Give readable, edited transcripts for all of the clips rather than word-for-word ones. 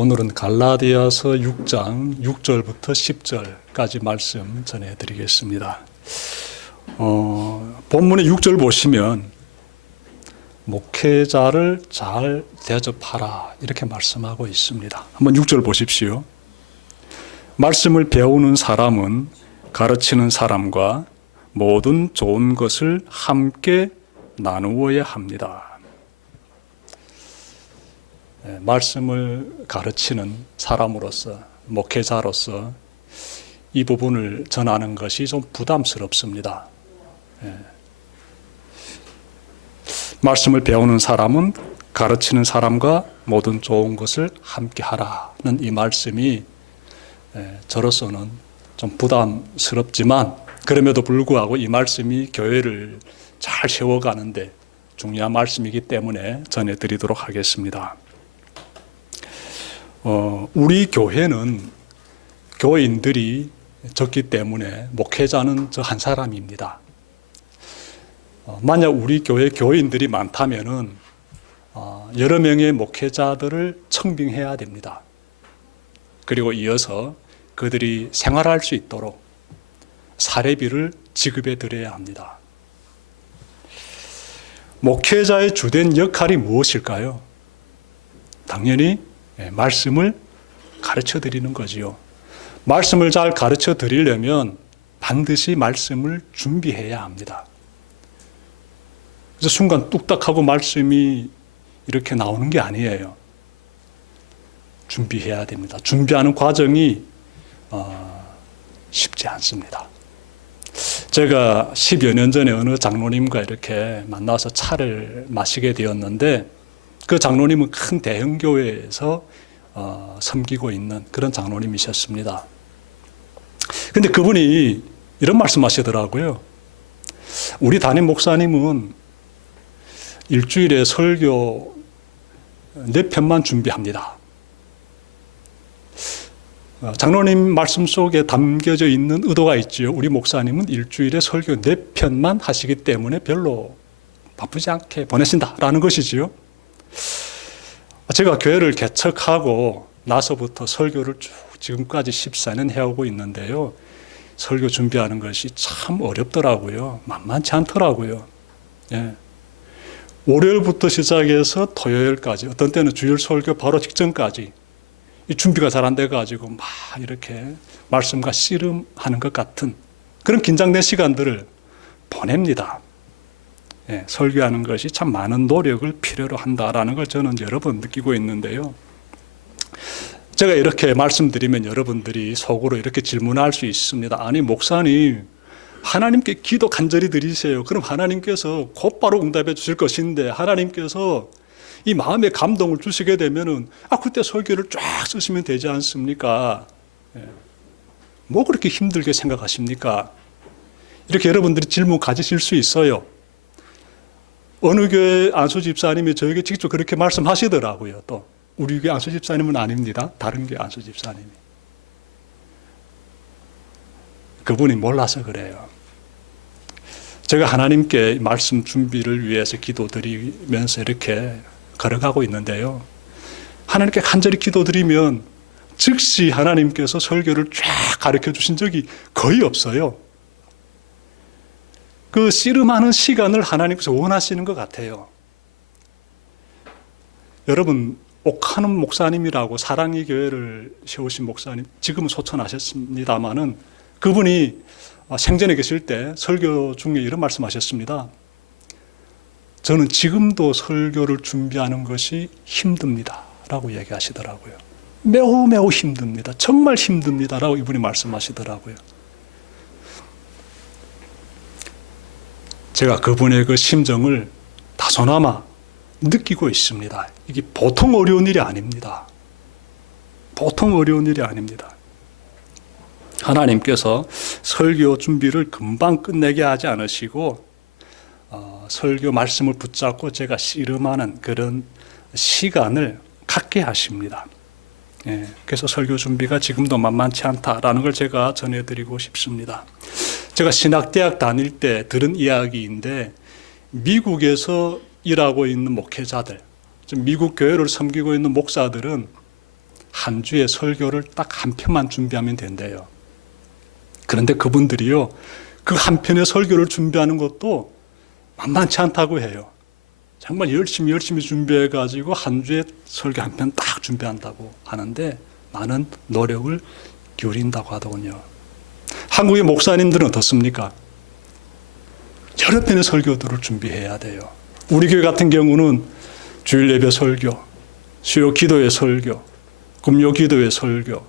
오늘은 갈라디아서 6장 6절부터 10절까지 말씀 전해드리겠습니다. 본문의 6절 보시면 목회자를 잘 대접하라 이렇게 말씀하고 있습니다. 한번 6절 보십시오. 말씀을 배우는 사람은 가르치는 사람과 모든 좋은 것을 함께 나누어야 합니다. 말씀을 가르치는 사람으로서, 목회자로서 이 부분을 전하는 것이 좀 부담스럽습니다. 말씀을 배우는 사람은 가르치는 사람과 모든 좋은 것을 함께 하라는 이 말씀이 저로서는 좀 부담스럽지만, 그럼에도 불구하고 이 말씀이 교회를 잘 세워가는데 중요한 말씀이기 때문에 전해드리도록 하겠습니다. 우리 교회는 교인들이 적기 때문에 목회자는 저 한 사람입니다. 만약 우리 교회 교인들이 많다면은 여러 명의 목회자들을 청빙해야 됩니다. 그리고 이어서 그들이 생활할 수 있도록 사례비를 지급해 드려야 합니다. 목회자의 주된 역할이 무엇일까요? 당연히 말씀을 가르쳐 드리는 거지요. 말씀을 잘 가르쳐 드리려면 반드시 말씀을 준비해야 합니다. 그래서 순간 뚝딱하고 말씀이 이렇게 나오는 게 아니에요. 준비해야 됩니다. 준비하는 과정이 쉽지 않습니다. 제가 10여 년 전에 어느 장로님과 이렇게 만나서 차를 마시게 되었는데, 그 장로님은 큰 대형교회에서 섬기고 있는 그런 장로님이셨습니다. 근데 그분이 이런 말씀 하시더라고요. 우리 담임 목사님은 일주일에 설교 4편만 준비합니다. 장로님 말씀 속에 담겨져 있는 의도가 있지요. 우리 목사님은 일주일에 설교 4편만 하시기 때문에 별로 바쁘지 않게 보내신다라는 것이지요. 제가 교회를 개척하고 나서부터 설교를 쭉 지금까지 14년 해오고 있는데요. 설교 준비하는 것이 참 어렵더라고요. 만만치 않더라고요. 예. 월요일부터 시작해서 토요일까지, 어떤 때는 주일 설교 바로 직전까지 이 준비가 잘 안 돼가지고 막 이렇게 말씀과 씨름하는 것 같은 그런 긴장된 시간들을 보냅니다. 예, 설교하는 것이 참 많은 노력을 필요로 한다라는 걸 저는 여러 번 느끼고 있는데요. 제가 이렇게 말씀드리면 여러분들이 속으로 이렇게 질문할 수 있습니다. 아니, 목사님, 하나님께 기도 간절히 드리세요. 그럼 하나님께서 곧바로 응답해 주실 것인데, 하나님께서 이 마음의 감동을 주시게 되면은 그때 설교를 쫙 쓰시면 되지 않습니까? 예. 뭐 그렇게 힘들게 생각하십니까? 이렇게 여러분들이 질문 가지실 수 있어요. 어느 교회 안수 집사님이 저에게 직접 그렇게 말씀하시더라고요. 또 우리 교회 안수 집사님은 아닙니다. 다른 교회 안수 집사님이. 그분이 몰라서 그래요. 제가 하나님께 말씀 준비를 위해서 기도드리면서 이렇게 걸어가고 있는데요. 하나님께 간절히 기도드리면 즉시 하나님께서 설교를 쫙 가르쳐 주신 적이 거의 없어요. 그 씨름하는 시간을 하나님께서 원하시는 것 같아요. 여러분, 옥하는 목사님이라고 사랑의 교회를 세우신 목사님, 지금은 소천하셨습니다마는 그분이 생전에 계실 때 설교 중에 이런 말씀하셨습니다. 저는 지금도 설교를 준비하는 것이 힘듭니다 라고 얘기하시더라고요. 매우 힘듭니다. 정말 힘듭니다 라고 이분이 말씀하시더라고요. 제가 그분의 그 심정을 다소나마 느끼고 있습니다. 이게 보통 어려운 일이 아닙니다. 보통 어려운 일이 아닙니다. 하나님께서 설교 준비를 금방 끝내게 하지 않으시고 설교 말씀을 붙잡고 제가 씨름하는 그런 시간을 갖게 하십니다. 예, 그래서 설교 준비가 지금도 만만치 않다라는 걸 제가 전해드리고 싶습니다. 제가 신학대학 다닐 때 들은 이야기인데, 미국에서 일하고 있는 목회자들, 미국 교회를 섬기고 있는 목사들은 한 주의 설교를 딱 한 편만 준비하면 된대요. 그런데 그분들이요, 그 한 편의 설교를 준비하는 것도 만만치 않다고 해요. 정말 열심히 준비해가지고 한 주에 설교 한 편 딱 준비한다고 하는데 많은 노력을 기울인다고 하더군요. 한국의 목사님들은 어떻습니까? 여러 편의 설교들을 준비해야 돼요. 우리 교회 같은 경우는 주일 예배 설교, 수요 기도회 설교, 금요 기도회 설교,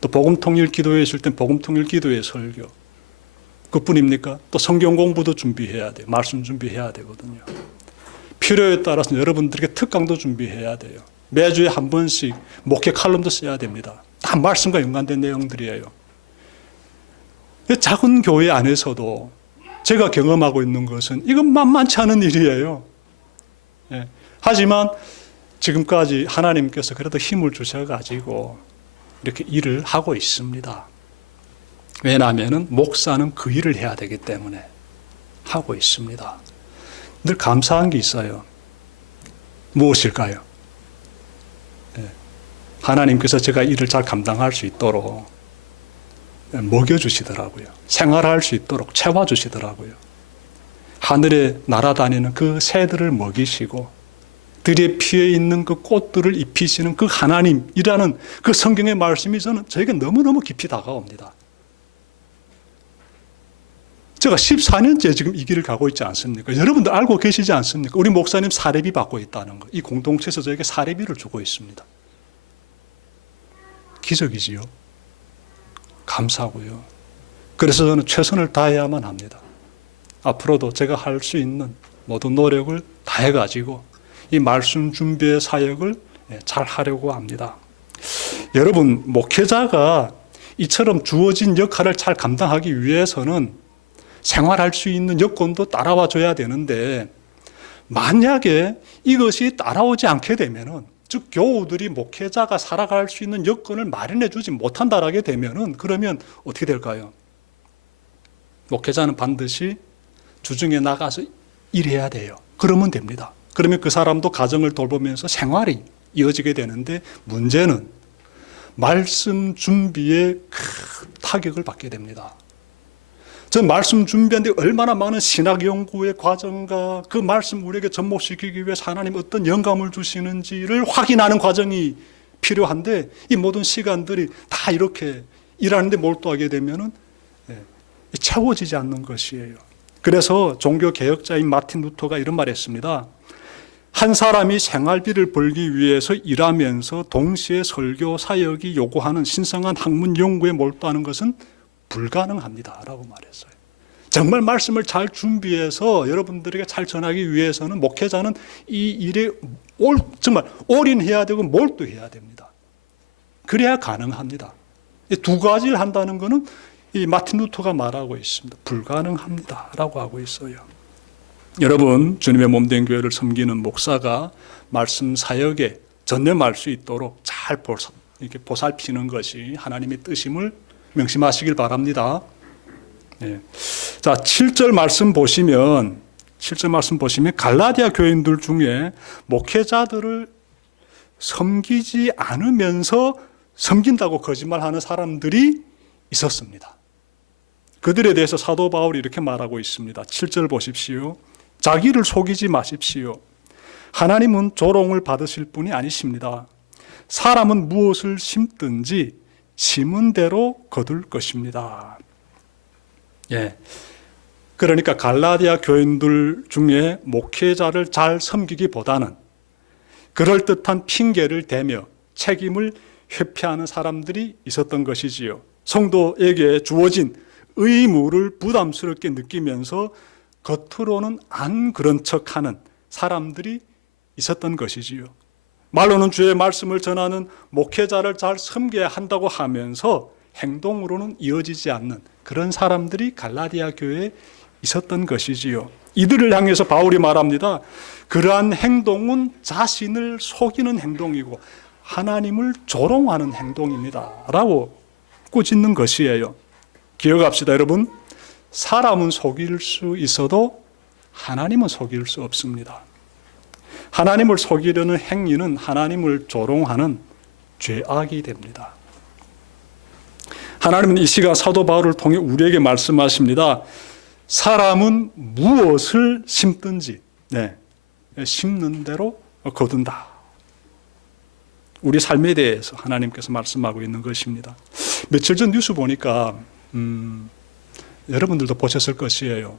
또 복음 통일 기도회 있을 땐 복음 통일 기도회 설교, 그뿐입니까? 또 성경 공부도 준비해야 돼요. 말씀 준비해야 되거든요. 필요에 따라서 여러분들에게 특강도 준비해야 돼요. 매주에 한 번씩 목회 칼럼도 써야 됩니다. 다 말씀과 연관된 내용들이에요. 작은 교회 안에서도 제가 경험하고 있는 것은 이건 만만치 않은 일이에요. 예. 하지만 지금까지 하나님께서 그래도 힘을 주셔가지고 이렇게 일을 하고 있습니다. 왜냐하면 목사는 그 일을 해야 되기 때문에 하고 있습니다. 늘 감사한 게 있어요. 무엇일까요? 예. 하나님께서 제가 일을 잘 감당할 수 있도록 먹여주시더라고요. 생활할 수 있도록 채워주시더라고요. 하늘에 날아다니는 그 새들을 먹이시고 들에 피어 있는 그 꽃들을 입히시는 그 하나님이라는 그 성경의 말씀이 저에게 너무너무 깊이 다가옵니다. 제가 14년째 지금 이 길을 가고 있지 않습니까? 여러분들 알고 계시지 않습니까? 우리 목사님 사례비 받고 있다는 거. 이 공동체에서 저에게 사례비를 주고 있습니다. 기적이지요. 감사하고요. 그래서 저는 최선을 다해야만 합니다. 앞으로도 제가 할 수 있는 모든 노력을 다해가지고 이 말씀 준비의 사역을 잘 하려고 합니다. 여러분, 목회자가 이처럼 주어진 역할을 잘 감당하기 위해서는 생활할 수 있는 여건도 따라와 줘야 되는데, 만약에 이것이 따라오지 않게 되면은, 즉 교우들이 목회자가 살아갈 수 있는 여건을 마련해 주지 못한다라게 되면은, 그러면 어떻게 될까요? 목회자는 반드시 주중에 나가서 일해야 돼요. 그러면 됩니다. 그러면 그 사람도 가정을 돌보면서 생활이 이어지게 되는데, 문제는 말씀 준비에 큰 타격을 받게 됩니다. 전 말씀 준비하는데 얼마나 많은 신학 연구의 과정과 그 말씀 우리에게 접목시키기 위해서 하나님 어떤 영감을 주시는지를 확인하는 과정이 필요한데, 이 모든 시간들이 다 이렇게 일하는데 몰두하게 되면은 채워지지 않는 것이에요. 그래서 종교개혁자인 마틴 루터가 이런 말을 했습니다. 한 사람이 생활비를 벌기 위해서 일하면서 동시에 설교 사역이 요구하는 신성한 학문 연구에 몰두하는 것은 불가능합니다 라고 말했어요. 정말 말씀을 잘 준비해서 여러분들에게 잘 전하기 위해서는 목회자는 이 일에 정말 올인해야 되고 몰두해야 됩니다. 그래야 가능합니다. 이 두 가지를 한다는 것은 이 마틴 루터가 말하고 있습니다. 불가능합니다 라고 하고 있어요. 여러분, 주님의 몸된 교회를 섬기는 목사가 말씀 사역에 전념할 수 있도록 잘 이렇게 보살피는 것이 하나님의 뜻임을 명심하시길 바랍니다. 네. 자, 7절 말씀 보시면 갈라디아 교인들 중에 목회자들을 섬기지 않으면서 섬긴다고 거짓말하는 사람들이 있었습니다. 그들에 대해서 사도 바울이 이렇게 말하고 있습니다. 7절 보십시오. 자기를 속이지 마십시오. 하나님은 조롱을 받으실 분이 아니십니다. 사람은 무엇을 심든지 심은 대로 거둘 것입니다. 예. 그러니까 갈라디아 교인들 중에 목회자를 잘 섬기기보다는 그럴듯한 핑계를 대며 책임을 회피하는 사람들이 있었던 것이지요. 성도에게 주어진 의무를 부담스럽게 느끼면서 겉으로는 안 그런 척하는 사람들이 있었던 것이지요. 말로는 주의 말씀을 전하는 목회자를 잘 섬겨야 한다고 하면서 행동으로는 이어지지 않는 그런 사람들이 갈라디아 교회에 있었던 것이지요. 이들을 향해서 바울이 말합니다. 그러한 행동은 자신을 속이는 행동이고 하나님을 조롱하는 행동입니다 라고 꾸짖는 것이에요. 기억합시다 여러분. 사람은 속일 수 있어도 하나님은 속일 수 없습니다. 하나님을 속이려는 행위는 하나님을 조롱하는 죄악이 됩니다. 하나님은 이 시간 사도 바울을 통해 우리에게 말씀하십니다. 사람은 무엇을 심든지 심는 대로 거둔다. 우리 삶에 대해서 하나님께서 말씀하고 있는 것입니다. 며칠 전 뉴스 보니까 여러분들도 보셨을 것이에요.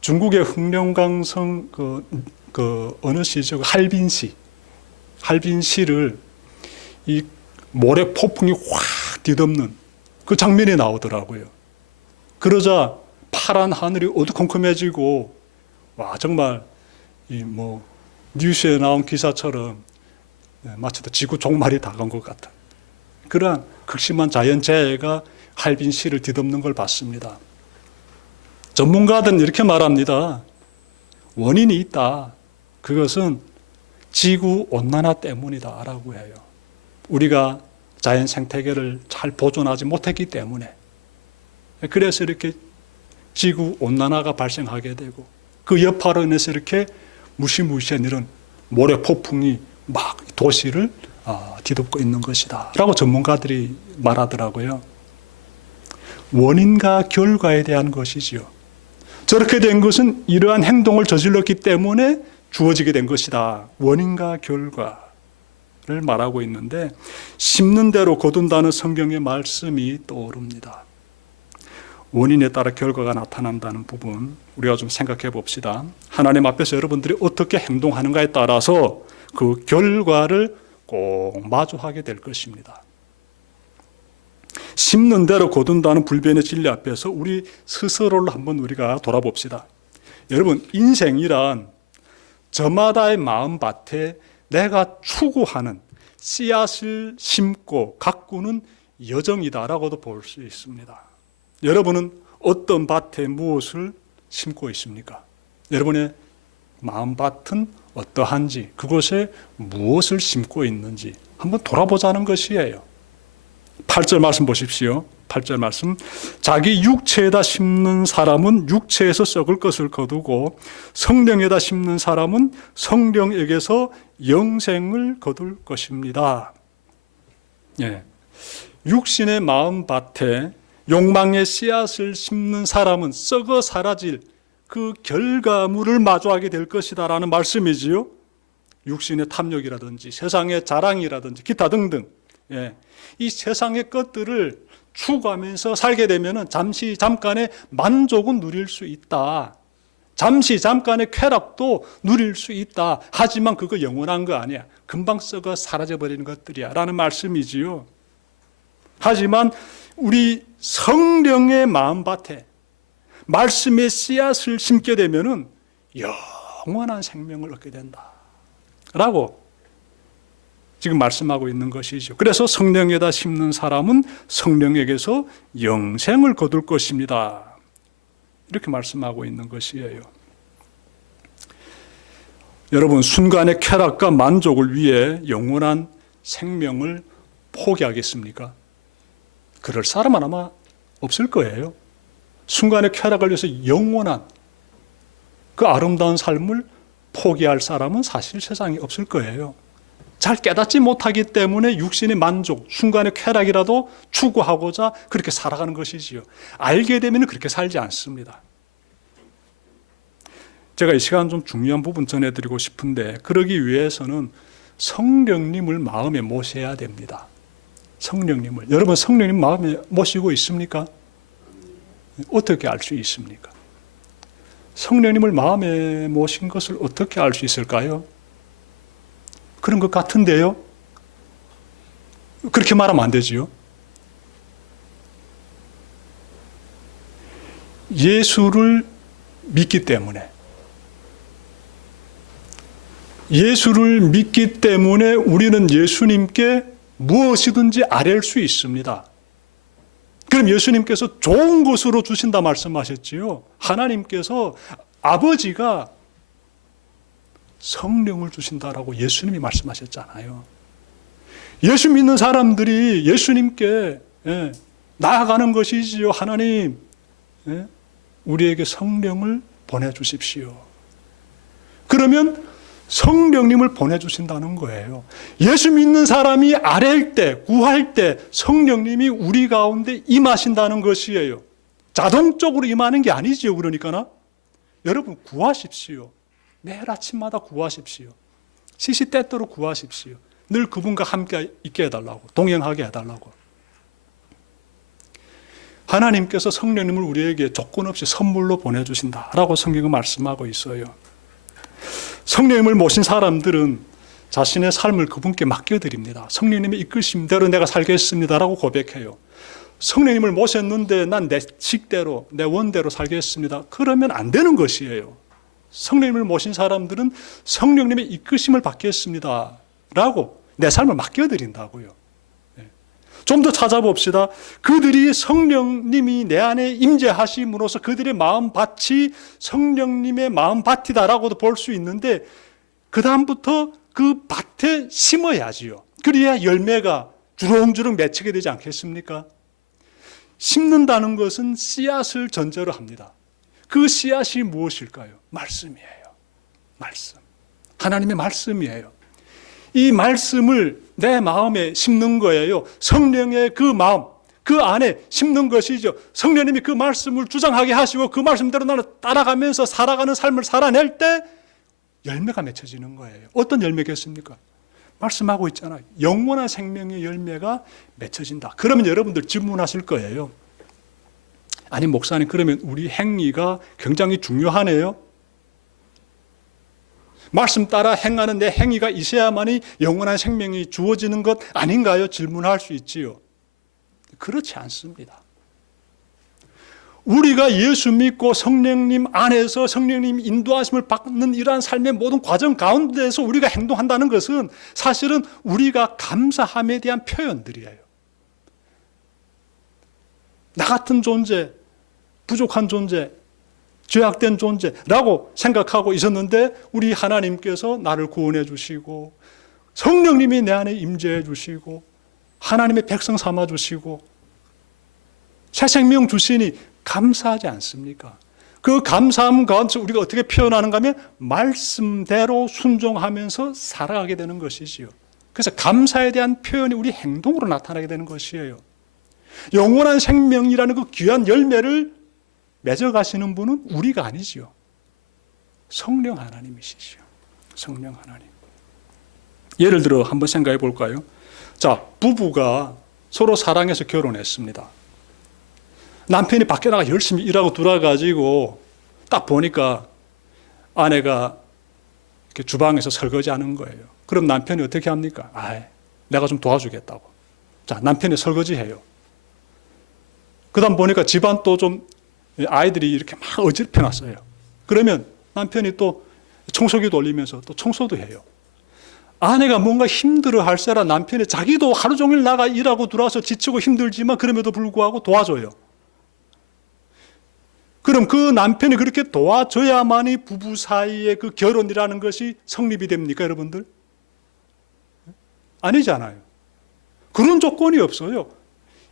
중국의 흑룡강성 어느 시죠? 할빈시를 이 모래 폭풍이 확 뒤덮는 그 장면이 나오더라고요. 그러자 파란 하늘이 어두컴컴해지고 와 정말 뉴스에 나온 기사처럼 마치 지구 종말이 다가온 것 같은 그러한 극심한 자연재해가 할빈시를 뒤덮는 걸 봤습니다. 전문가들은 이렇게 말합니다. 원인이 있다. 그것은 지구온난화 때문이다 라고 해요. 우리가 자연 생태계를 잘 보존하지 못했기 때문에 그래서 이렇게 지구온난화가 발생하게 되고 그 여파로 인해서 이렇게 무시무시한 이런 모래 폭풍이 막 도시를 뒤덮고 있는 것이다 라고 전문가들이 말하더라고요. 원인과 결과에 대한 것이지요. 저렇게 된 것은 이러한 행동을 저질렀기 때문에 주어지게 된 것이다. 원인과 결과를 말하고 있는데 심는 대로 거둔다는 성경의 말씀이 떠오릅니다. 원인에 따라 결과가 나타난다는 부분 우리가 좀 생각해 봅시다. 하나님 앞에서 여러분들이 어떻게 행동하는가에 따라서 그 결과를 꼭 마주하게 될 것입니다. 심는 대로 거둔다는 불변의 진리 앞에서 우리 스스로를 한번 우리가 돌아봅시다. 여러분, 인생이란 저마다의 마음밭에 내가 추구하는 씨앗을 심고 가꾸는 여정이다라고도 볼 수 있습니다. 여러분은 어떤 밭에 무엇을 심고 있습니까? 여러분의 마음밭은 어떠한지, 그곳에 무엇을 심고 있는지 한번 돌아보자는 것이에요. 8절 말씀 보십시오. 8절 말씀. 자기 육체에다 심는 사람은 육체에서 썩을 것을 거두고 성령에다 심는 사람은 성령에게서 영생을 거둘 것입니다. 육신의 마음밭에 욕망의 씨앗을 심는 사람은 썩어 사라질 그 결과물을 마주하게 될 것이다 라는 말씀이지요. 육신의 탐욕이라든지 세상의 자랑이라든지 기타 등등 이 세상의 것들을 추구하면서 살게 되면 잠시 잠깐의 만족은 누릴 수 있다. 잠시 잠깐의 쾌락도 누릴 수 있다. 하지만 그거 영원한 거 아니야. 금방 썩어 사라져버리는 것들이야 라는 말씀이지요. 하지만 우리 성령의 마음밭에 말씀의 씨앗을 심게 되면 영원한 생명을 얻게 된다 라고 지금 말씀하고 있는 것이죠. 그래서 성령에다 심는 사람은 성령에게서 영생을 거둘 것입니다. 이렇게 말씀하고 있는 것이에요. 여러분, 순간의 쾌락과 만족을 위해 영원한 생명을 포기하겠습니까? 그럴 사람은 아마 없을 거예요. 순간의 쾌락을 위해서 영원한 그 아름다운 삶을 포기할 사람은 사실 세상에 없을 거예요. 잘 깨닫지 못하기 때문에 육신의 만족, 순간의 쾌락이라도 추구하고자 그렇게 살아가는 것이지요. 알게 되면 그렇게 살지 않습니다. 제가 이 시간 좀 중요한 부분 전해드리고 싶은데 그러기 위해서는 성령님을 마음에 모셔야 됩니다. 성령님을. 여러분 성령님 마음에 모시고 있습니까? 어떻게 알 수 있습니까? 성령님을 마음에 모신 것을 어떻게 알 수 있을까요? 그런 것 같은데요? 그렇게 말하면 안 되지요. 예수를 믿기 때문에 우리는 예수님께 무엇이든지 아뢰을 수 있습니다. 그럼 예수님께서 좋은 것으로 주신다 말씀하셨지요. 하나님께서 아버지가 성령을 주신다라고 예수님이 말씀하셨잖아요. 예수 믿는 사람들이 예수님께 나아가는 것이지요. 하나님, 우리에게 성령을 보내주십시오. 그러면 성령님을 보내주신다는 거예요. 예수 믿는 사람이 아뢰일 때, 구할 때 성령님이 우리 가운데 임하신다는 것이에요. 자동적으로 임하는 게 아니지요. 그러니까 여러분 구하십시오. 매일 아침마다 구하십시오. 시시때때로 구하십시오. 늘 그분과 함께 있게 해달라고, 동행하게 해달라고. 하나님께서 성령님을 우리에게 조건 없이 선물로 보내주신다라고 성경은 말씀하고 있어요. 성령님을 모신 사람들은 자신의 삶을 그분께 맡겨드립니다. 성령님의 이끄심대로 내가 살겠습니다라고 고백해요. 성령님을 모셨는데 난 내 식대로, 내 원대로 살겠습니다. 그러면 안 되는 것이에요. 성령님을 모신 사람들은 성령님의 이끄심을 받겠습니다 라고 내 삶을 맡겨드린다고요. 좀 더 찾아봅시다. 그들이 성령님이 내 안에 임재하심으로써 그들의 마음밭이 성령님의 마음밭이다라고도 볼 수 있는데, 그 다음부터 그 밭에 심어야지요. 그래야 열매가 주렁주렁 맺히게 되지 않겠습니까? 심는다는 것은 씨앗을 전제로 합니다. 그 씨앗이 무엇일까요? 말씀이에요. 말씀. 하나님의 말씀이에요. 이 말씀을 내 마음에 심는 거예요. 성령의 그 마음, 그 안에 심는 것이죠. 성령님이 그 말씀을 주장하게 하시고 그 말씀대로 나는 따라가면서 살아가는 삶을 살아낼 때 열매가 맺혀지는 거예요. 어떤 열매겠습니까? 말씀하고 있잖아요. 영원한 생명의 열매가 맺혀진다. 그러면 여러분들 질문하실 거예요. 아니 목사님, 그러면 우리 행위가 굉장히 중요하네요. 말씀 따라 행하는 내 행위가 있어야만이 영원한 생명이 주어지는 것 아닌가요? 질문할 수 있지요. 그렇지 않습니다. 우리가 예수 믿고 성령님 안에서 성령님 인도하심을 받는 이러한 삶의 모든 과정 가운데서 우리가 행동한다는 것은 사실은 우리가 감사함에 대한 표현들이에요. 나 같은 존재, 부족한 존재, 죄악된 존재라고 생각하고 있었는데 우리 하나님께서 나를 구원해 주시고 성령님이 내 안에 임재해 주시고 하나님의 백성 삼아 주시고 새 생명 주시니 감사하지 않습니까? 그 감사함 가운데 우리가 어떻게 표현하는가 하면 말씀대로 순종하면서 살아가게 되는 것이지요. 그래서 감사에 대한 표현이 우리 행동으로 나타나게 되는 것이에요. 영원한 생명이라는 그 귀한 열매를 맺어가시는 분은 우리가 아니지요. 성령 하나님이시죠. 성령 하나님. 예를 들어 한번 생각해 볼까요? 자, 부부가 서로 사랑해서 결혼했습니다. 남편이 밖에 나가 열심히 일하고 돌아가지고 딱 보니까 아내가 이렇게 주방에서 설거지하는 거예요. 그럼 남편이 어떻게 합니까? 내가 좀 도와주겠다고. 자, 남편이 설거지해요. 그 다음 보니까 집안 또 좀 아이들이 이렇게 막 어지럽혀 놨어요. 그러면 남편이 또 청소기 돌리면서 또 청소도 해요. 아내가 뭔가 힘들어 할세라 남편이 자기도 하루 종일 나가 일하고 들어와서 지치고 힘들지만 그럼에도 불구하고 도와줘요. 그럼 그 남편이 그렇게 도와줘야만이 부부 사이의 그 결혼이라는 것이 성립이 됩니까, 여러분들? 아니잖아요. 그런 조건이 없어요.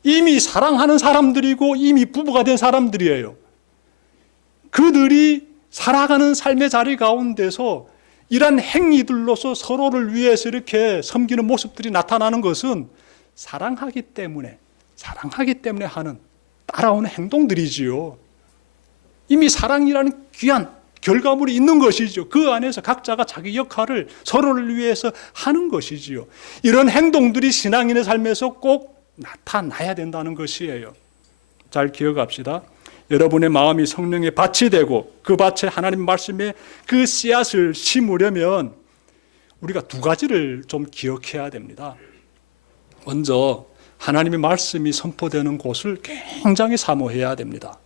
이미 사랑하는 사람들이고 이미 부부가 된 사람들이에요. 그들이 살아가는 삶의 자리 가운데서 이러한 행위들로서 서로를 위해서 이렇게 섬기는 모습들이 나타나는 것은 사랑하기 때문에 하는 따라오는 행동들이지요. 이미 사랑이라는 귀한 결과물이 있는 것이죠. 그 안에서 각자가 자기 역할을 서로를 위해서 하는 것이지요. 이런 행동들이 신앙인의 삶에서 꼭 나타나야 된다는 것이에요. 잘 기억합시다. 여러분의 마음이 성령의 밭이 되고 그 밭에 하나님 말씀에 그 씨앗을 심으려면 우리가 두 가지를 좀 기억해야 됩니다. 먼저 하나님의 말씀이 선포되는 곳을 굉장히 사모해야 됩니다.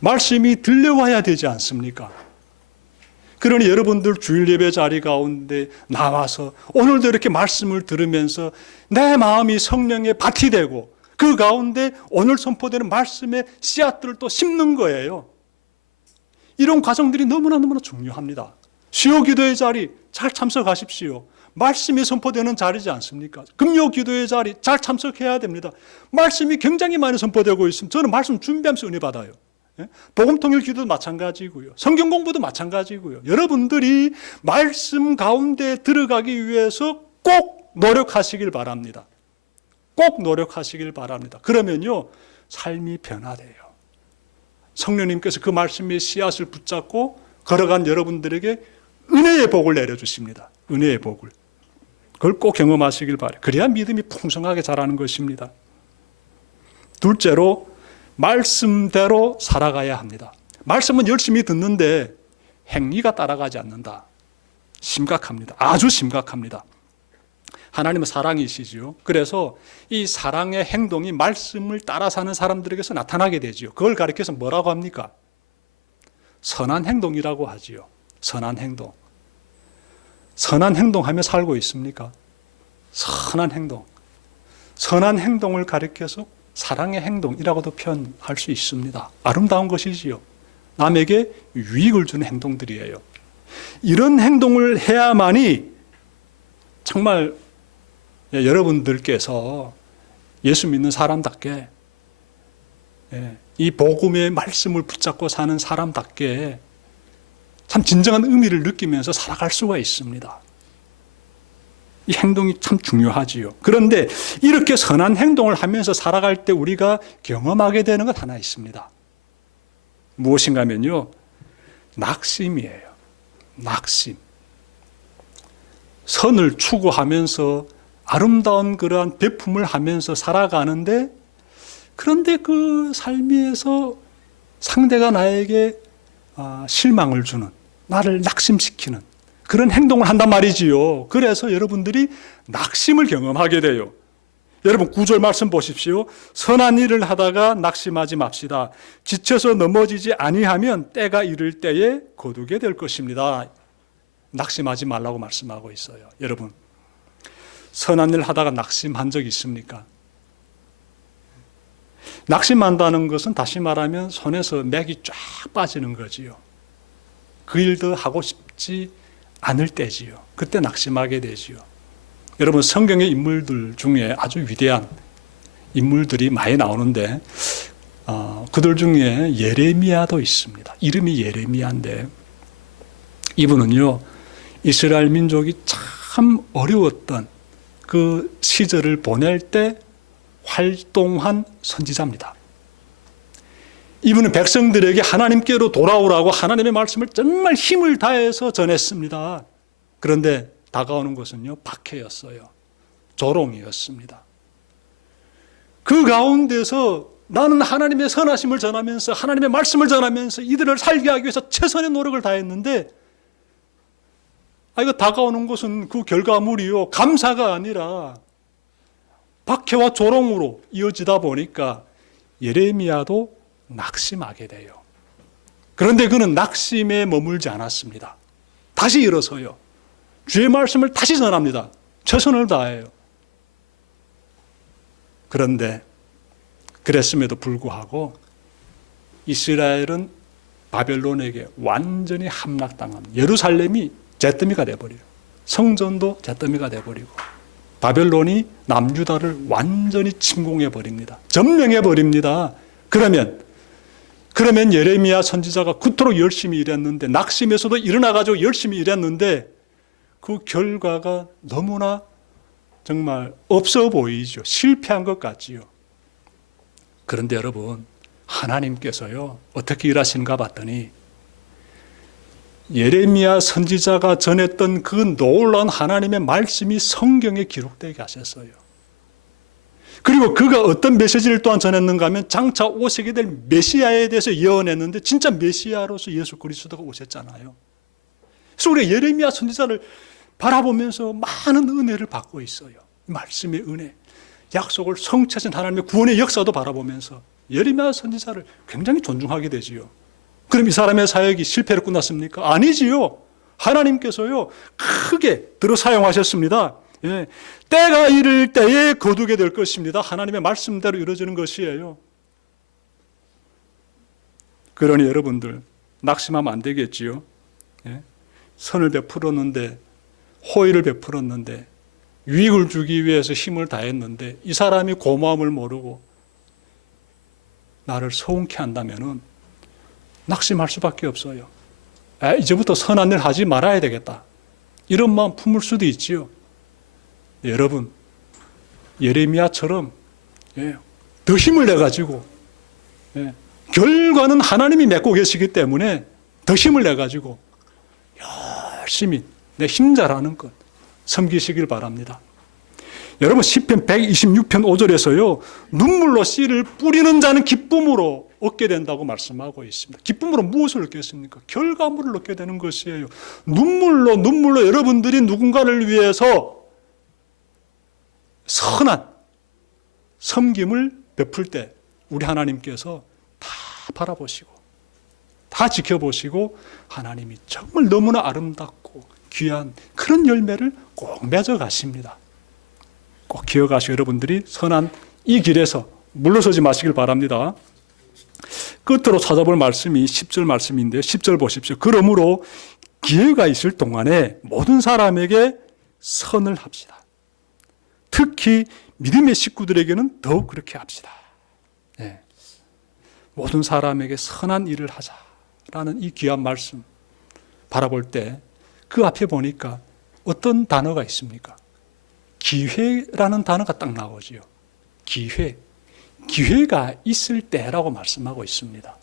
말씀이 들려와야 되지 않습니까? 그러니 여러분들 주일 예배 자리 가운데 나와서 오늘도 이렇게 말씀을 들으면서 내 마음이 성령의 밭이 되고 그 가운데 오늘 선포되는 말씀의 씨앗들을 또 심는 거예요. 이런 과정들이 너무나 중요합니다. 수요 기도의 자리 잘 참석하십시오. 말씀이 선포되는 자리지 않습니까? 금요 기도의 자리 잘 참석해야 됩니다. 말씀이 굉장히 많이 선포되고 있으면 저는 말씀 준비하면서 은혜 받아요. 예? 복음 통일 기도도 마찬가지고요. 성경 공부도 마찬가지고요. 여러분들이 말씀 가운데 들어가기 위해서 꼭 노력하시길 바랍니다. 꼭 노력하시길 바랍니다. 그러면요, 삶이 변화돼요. 성령님께서 그 말씀의 씨앗을 붙잡고 걸어간 여러분들에게 은혜의 복을 내려주십니다. 은혜의 복을. 그걸 꼭 경험하시길 바라요. 그래야 믿음이 풍성하게 자라는 것입니다. 둘째로, 말씀대로 살아가야 합니다. 말씀은 열심히 듣는데 행위가 따라가지 않는다. 심각합니다. 아주 심각합니다. 하나님은 사랑이시지요. 그래서 이 사랑의 행동이 말씀을 따라 사는 사람들에게서 나타나게 되지요. 그걸 가리켜서 뭐라고 합니까? 선한 행동이라고 하지요. 선한 행동. 선한 행동하며 살고 있습니까? 선한 행동. 선한 행동을 가리켜서 사랑의 행동이라고도 표현할 수 있습니다. 아름다운 것이지요. 남에게 유익을 주는 행동들이에요. 이런 행동을 해야만이 정말 여러분들께서 예수 믿는 사람답게, 이 복음의 말씀을 붙잡고 사는 사람답게 참 진정한 의미를 느끼면서 살아갈 수가 있습니다. 이 행동이 참 중요하지요. 그런데 이렇게 선한 행동을 하면서 살아갈 때 우리가 경험하게 되는 것 하나 있습니다. 무엇인가 하면요, 낙심이에요. 낙심. 선을 추구하면서 아름다운 그러한 베품을 하면서 살아가는데, 그런데 그 삶에서 상대가 나에게 실망을 주는, 나를 낙심시키는 그런 행동을 한단 말이지요. 그래서 여러분들이 낙심을 경험하게 돼요. 여러분 9절 말씀 보십시오. 선한 일을 하다가 낙심하지 맙시다. 지쳐서 넘어지지 아니하면 때가 이를 때에 거두게 될 것입니다. 낙심하지 말라고 말씀하고 있어요. 여러분, 선한 일을 하다가 낙심한 적 있습니까? 낙심한다는 것은 다시 말하면 손에서 맥이 쫙 빠지는 거지요. 그 일도 하고 싶지 않을 때지요. 그때 낙심하게 되지요. 여러분, 성경의 인물들 중에 아주 위대한 인물들이 많이 나오는데 그들 중에 예레미야도 있습니다. 이름이 예레미야인데, 이분은요, 이스라엘 민족이 참 어려웠던 그 시절을 보낼 때 활동한 선지자입니다. 이분은 백성들에게 하나님께로 돌아오라고 하나님의 말씀을 정말 힘을 다해서 전했습니다. 그런데 다가오는 것은요, 박해였어요. 조롱이었습니다. 그 가운데서 나는 하나님의 선하심을 전하면서, 하나님의 말씀을 전하면서 이들을 살게 하기 위해서 최선의 노력을 다했는데, 이거 다가오는 것은 그 결과물이요, 감사가 아니라 박해와 조롱으로 이어지다 보니까 예레미야도 낙심하게 돼요. 그런데 그는 낙심에 머물지 않았습니다. 다시 일어서요. 주의 말씀을 다시 전합니다. 최선을 다해요. 그런데 그랬음에도 불구하고 이스라엘은 바벨론에게 완전히 함락당합니다. 예루살렘이 잿더미가 돼버려요. 성전도 잿더미가 돼버리고 바벨론이 남유다를 완전히 침공해버립니다. 점령해버립니다. 그러면 예레미야 선지자가 그토록 열심히 일했는데, 낙심에서도 일어나가지고 열심히 일했는데 그 결과가 너무나 정말 없어 보이죠. 실패한 것 같지요. 그런데 여러분, 하나님께서요, 어떻게 일하시는가 봤더니 예레미야 선지자가 전했던 그 놀라운 하나님의 말씀이 성경에 기록되게 하셨어요. 그리고 그가 어떤 메시지를 또한 전했는가 하면 장차 오시게 될 메시아에 대해서 예언했는데 진짜 메시아로서 예수 그리스도가 오셨잖아요. 그래서 우리가 예레미야 선지자를 바라보면서 많은 은혜를 받고 있어요. 말씀의 은혜, 약속을 성취하신 하나님의 구원의 역사도 바라보면서 예레미야 선지자를 굉장히 존중하게 되지요. 그럼 이 사람의 사역이 실패로 끝났습니까? 아니지요. 하나님께서요, 크게 들어 사용하셨습니다. 예, 때가 이를 때에 거두게 될 것입니다. 하나님의 말씀대로 이루어지는 것이에요. 그러니 여러분들, 낙심하면 안 되겠지요. 예? 선을 베풀었는데, 호의를 베풀었는데, 유익을 주기 위해서 힘을 다했는데 이 사람이 고마움을 모르고 나를 서운케 한다면은 낙심할 수밖에 없어요. 이제부터 선한 일 하지 말아야 되겠다. 이런 마음 품을 수도 있지요. 여러분, 예레미야처럼 더 힘을 내가지고 결과는 하나님이 맺고 계시기 때문에 더 힘을 내가지고 열심히 내 힘자라는 것 섬기시길 바랍니다. 여러분, 시편 126편 5절에서요, 눈물로 씨를 뿌리는 자는 기쁨으로 얻게 된다고 말씀하고 있습니다. 기쁨으로 무엇을 얻겠습니까? 결과물을 얻게 되는 것이에요. 눈물로 여러분들이 누군가를 위해서 선한 섬김을 베풀 때 우리 하나님께서 다 바라보시고 다 지켜보시고 하나님이 정말 너무나 아름답고 귀한 그런 열매를 꼭 맺어 가십니다. 꼭 기억하시고 여러분들이 선한 이 길에서 물러서지 마시길 바랍니다. 끝으로 찾아볼 말씀이 10절 말씀인데요. 10절 보십시오. 그러므로 기회가 있을 동안에 모든 사람에게 선을 합시다. 특히 믿음의 식구들에게는 더욱 그렇게 합시다. 네. 모든 사람에게 선한 일을 하자라는 이 귀한 말씀 바라볼 때 그 앞에 보니까 어떤 단어가 있습니까? 기회라는 단어가 딱 나오지요. 기회가 있을 때라고 말씀하고 있습니다.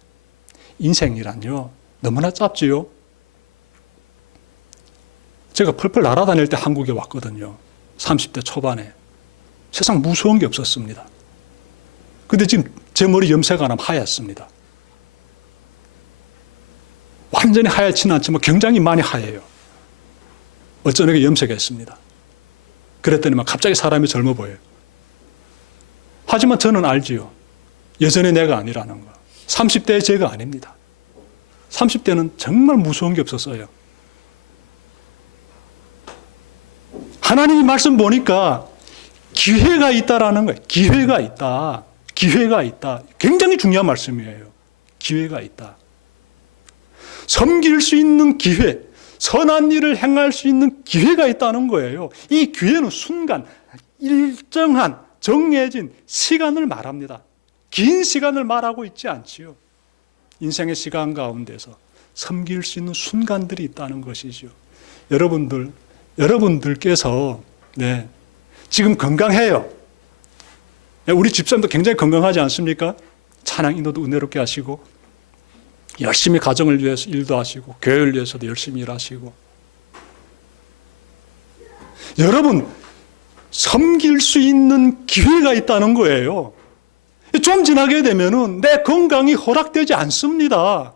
인생이란요, 너무나 짧지요. 제가 펄펄 날아다닐 때 한국에 왔거든요. 30대 초반에. 세상 무서운 게 없었습니다. 근데 지금 제 머리 염색 안 하면 하얗습니다. 완전히 하얗지는 않지만 굉장히 많이 하얘요. 어쩌게 염색했습니다. 그랬더니만 갑자기 사람이 젊어 보여요. 하지만 저는 알지요. 예전의 내가 아니라는 거. 30대의 제가 아닙니다. 30대는 정말 무서운 게 없었어요. 하나님의 말씀 보니까 기회가 있다라는 거예요. 기회가 있다. 기회가 있다. 굉장히 중요한 말씀이에요. 기회가 있다. 섬길 수 있는 기회, 선한 일을 행할 수 있는 기회가 있다는 거예요. 이 기회는 순간, 일정한, 정해진 시간을 말합니다. 긴 시간을 말하고 있지 않지요. 인생의 시간 가운데서 섬길 수 있는 순간들이 있다는 것이죠. 여러분들께서 지금 건강해요. 우리 집사님도 굉장히 건강하지 않습니까? 찬양 인도도 은혜롭게 하시고 열심히 가정을 위해서 일도 하시고 교회를 위해서도 열심히 일하시고 여러분 섬길 수 있는 기회가 있다는 거예요. 좀 지나게 되면은 내 건강이 허락되지 않습니다.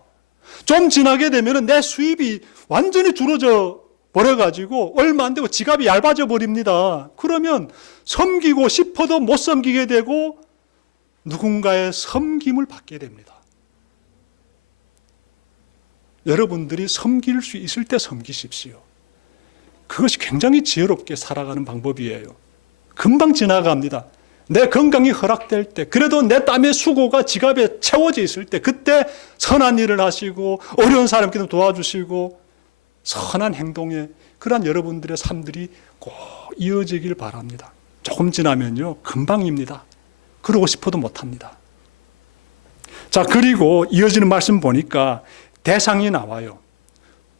좀 지나게 되면은 내 수입이 완전히 줄어져 버려가지고 얼마 안 되고 지갑이 얇아져 버립니다. 그러면 섬기고 싶어도 못 섬기게 되고 누군가의 섬김을 받게 됩니다. 여러분들이 섬길 수 있을 때 섬기십시오. 그것이 굉장히 지혜롭게 살아가는 방법이에요. 금방 지나갑니다. 내 건강이 허락될 때, 그래도 내 땀의 수고가 지갑에 채워져 있을 때, 그때 선한 일을 하시고 어려운 사람께도 도와주시고 선한 행동에 그러한 여러분들의 삶들이 꼭 이어지길 바랍니다. 조금 지나면요 금방입니다. 그러고 싶어도 못합니다. 자, 그리고 이어지는 말씀 보니까 대상이 나와요.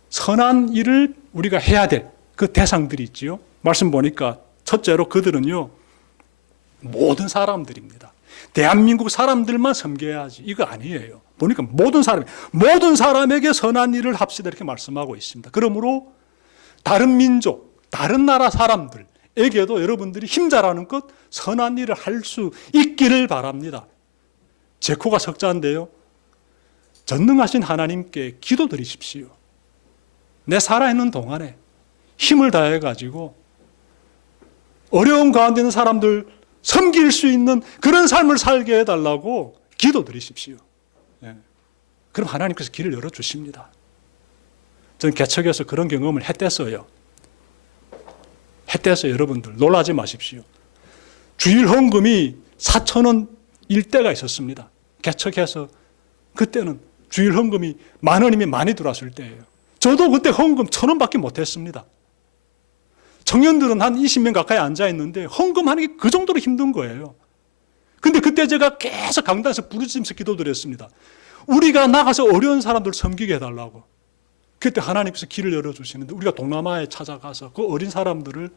선한 일을 우리가 해야 될 그 대상들이 있지요. 말씀 보니까 첫째로 그들은요 모든 사람들입니다. 대한민국 사람들만 섬겨야지 이거 아니에요. 보니까 모든 사람에게 선한 일을 합시다 이렇게 말씀하고 있습니다. 그러므로 다른 민족, 다른 나라 사람들에게도 여러분들이 힘자라는 것 선한 일을 할 수 있기를 바랍니다. 제 코가 석자인데요. 전능하신 하나님께 기도드리십시오. 내 살아있는 동안에 힘을 다해가지고 어려운 가운데 있는 사람들 섬길 수 있는 그런 삶을 살게 해달라고 기도드리십시오. 그럼 하나님께서 길을 열어주십니다. 저는 개척에서 그런 경험을 했댔어요. 여러분들 놀라지 마십시오. 주일 헌금이 4,000원일 때가 있었습니다. 개척해서 그때는 주일 헌금이 10,000원이면 많이 들어왔을 때예요. 저도 그때 헌금 1,000원밖에 못했습니다. 청년들은 한 20명 가까이 앉아있는데 헌금하는 게 그 정도로 힘든 거예요. 근데 그때 제가 계속 강단에서 부르짖으면서 기도드렸습니다. 우리가 나가서 어려운 사람들 섬기게 해달라고. 그때 하나님께서 길을 열어주시는데 우리가 동남아에 찾아가서 그 어린 사람들을,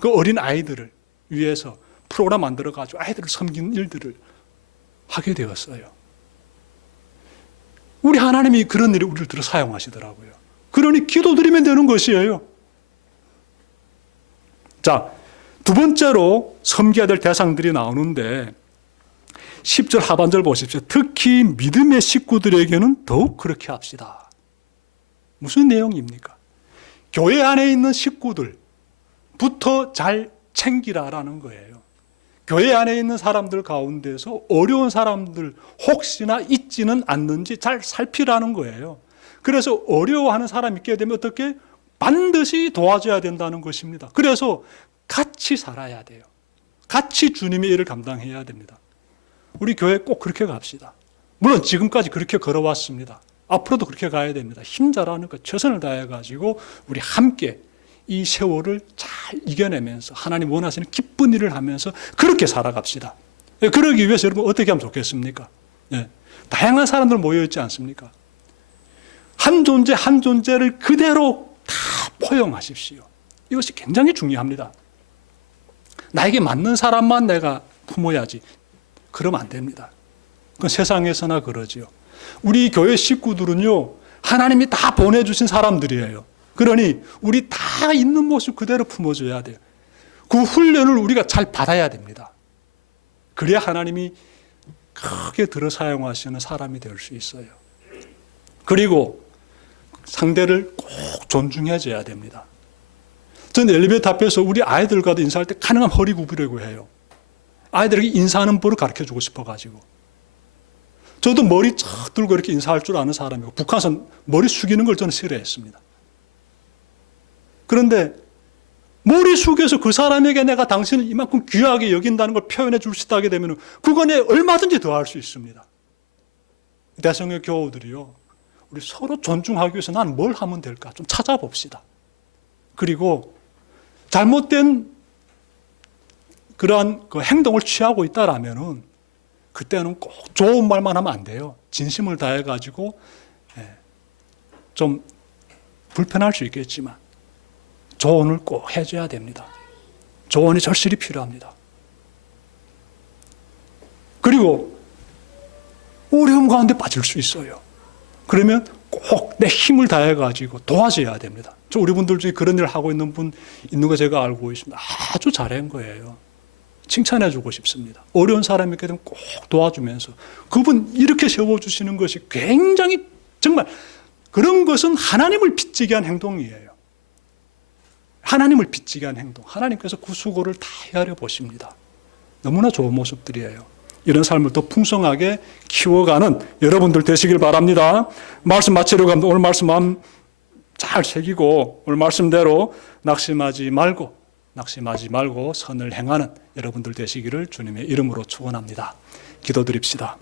그 어린 아이들을 위해서 프로그램 만들어가지고 아이들을 섬기는 일들을 하게 되었어요. 우리 하나님이 그런 일에 우리를 들어 사용하시더라고요. 그러니 기도드리면 되는 것이에요. 자, 두 번째로 섬겨야 될 대상들이 나오는데 10절 하반절 보십시오. 특히 믿음의 식구들에게는 더욱 그렇게 합시다. 무슨 내용입니까? 교회 안에 있는 식구들부터 잘 챙기라라는 거예요. 교회 안에 있는 사람들 가운데서 어려운 사람들 혹시나 있지는 않는지 잘 살피라는 거예요. 그래서 어려워하는 사람이 있게 되면 어떻게? 반드시 도와줘야 된다는 것입니다. 그래서 같이 살아야 돼요. 같이 주님의 일을 감당해야 됩니다. 우리 교회 꼭 그렇게 갑시다. 물론 지금까지 그렇게 걸어왔습니다. 앞으로도 그렇게 가야 됩니다. 힘자라는 것 최선을 다해가지고 우리 함께 이 세월을 잘 이겨내면서 하나님 원하시는 기쁜 일을 하면서 그렇게 살아갑시다. 그러기 위해서 여러분 어떻게 하면 좋겠습니까? 네. 다양한 사람들 모여있지 않습니까? 한 존재 한 존재를 그대로 다 포용하십시오. 이것이 굉장히 중요합니다. 나에게 맞는 사람만 내가 품어야지. 그러면 안 됩니다. 그건 세상에서나 그러지요. 우리 교회 식구들은요, 하나님이 다 보내주신 사람들이에요. 그러니 우리 다 있는 모습 그대로 품어줘야 돼요. 그 훈련을 우리가 잘 받아야 됩니다. 그래야 하나님이 크게 들어 사용하시는 사람이 될 수 있어요. 그리고 상대를 꼭 존중해줘야 됩니다. 저는 엘리베이터 앞에서 우리 아이들과도 인사할 때 가능하면 허리 굽으려고 해요. 아이들에게 인사하는 법을 가르쳐주고 싶어가지고. 저도 머리 쫙 들고 이렇게 인사할 줄 아는 사람이고 북한에서 머리 숙이는 걸 저는 싫어했습니다. 그런데 머리 숙여서 그 사람에게 내가 당신을 이만큼 귀하게 여긴다는 걸 표현해 줄 수 있다게 되면 그거는 얼마든지 더 할 수 있습니다. 대성의 교우들이요, 우리 서로 존중하기 위해서 난 뭘 하면 될까 좀 찾아봅시다. 그리고 잘못된 그러한 그 행동을 취하고 있다라면은 그때는 꼭 좋은 말만 하면 안 돼요. 진심을 다해가지고 좀 불편할 수 있겠지만 조언을 꼭 해줘야 됩니다. 조언이 절실히 필요합니다. 그리고 어려움 가운데 빠질 수 있어요. 그러면 꼭 내 힘을 다해가지고 도와줘야 됩니다. 저 우리 분들 중에 그런 일을 하고 있는 분 있는 거 제가 알고 있습니다. 아주 잘한 거예요. 칭찬해주고 싶습니다. 어려운 사람이 있게 되면 꼭 도와주면서 그분 이렇게 세워주시는 것이 굉장히 정말 그런 것은 하나님을 빚지게 한 행동이에요. 하나님을 빚지게 한 행동. 하나님께서 그 수고를 다 헤아려 보십니다. 너무나 좋은 모습들이에요. 이런 삶을 더 풍성하게 키워가는 여러분들 되시길 바랍니다. 말씀 마치려고 합니다. 오늘 말씀 마음 잘 새기고 오늘 말씀대로 낙심하지 말고 선을 행하는 여러분들 되시기를 주님의 이름으로 축원합니다. 기도드립시다.